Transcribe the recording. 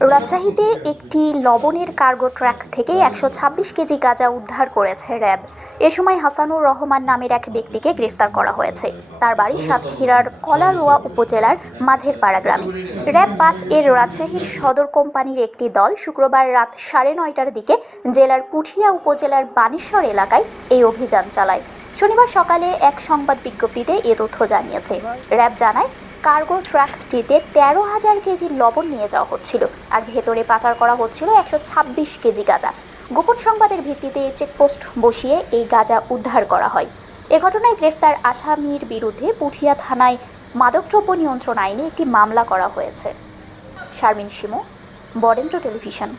রাজশাহীতে একটি লবণের কার্গো ট্র্যাক থেকে একশো ছাব্বিশ কেজি গাঁজা উদ্ধার করেছে র্যাব। এ সময় হাসানুর রহমান নামের এক ব্যক্তিকে গ্রেফতার করা হয়েছে। তার বাড়ি সাতক্ষীরার কলারোয়া উপজেলার মাঝের পাড়া গ্রামে। র্যাব পাঁচ এর রাজশাহীর সদর কোম্পানির একটি দল শুক্রবার রাত সাড়ে নয়টার দিকে জেলার পুঠিয়া উপজেলার বানেশ্বর এলাকায় এই অভিযান চালায়। শনিবার সকালে এক সংবাদ বিজ্ঞপ্তিতে এ তথ্য জানিয়েছে। র্যাব জানায় কার্গো ট্রাকটিতে তেরো হাজার কেজি লবণ নিয়ে যাওয়া হচ্ছিল আর ভেতরে পাচার করা হচ্ছিল একশো ছাব্বিশ কেজি গাঁজা। গোপন সংবাদের ভিত্তিতে চেকপোস্ট বসিয়ে এই গাঁজা উদ্ধার করা হয়। এ ঘটনায় গ্রেফতার আসামির বিরুদ্ধে পুঠিয়া থানায় মাদকদ্রব্য নিয়ন্ত্রণ আইনে একটি মামলা করা হয়েছে। শারমিন শিমু, বরেন্দ্র টেলিভিশন।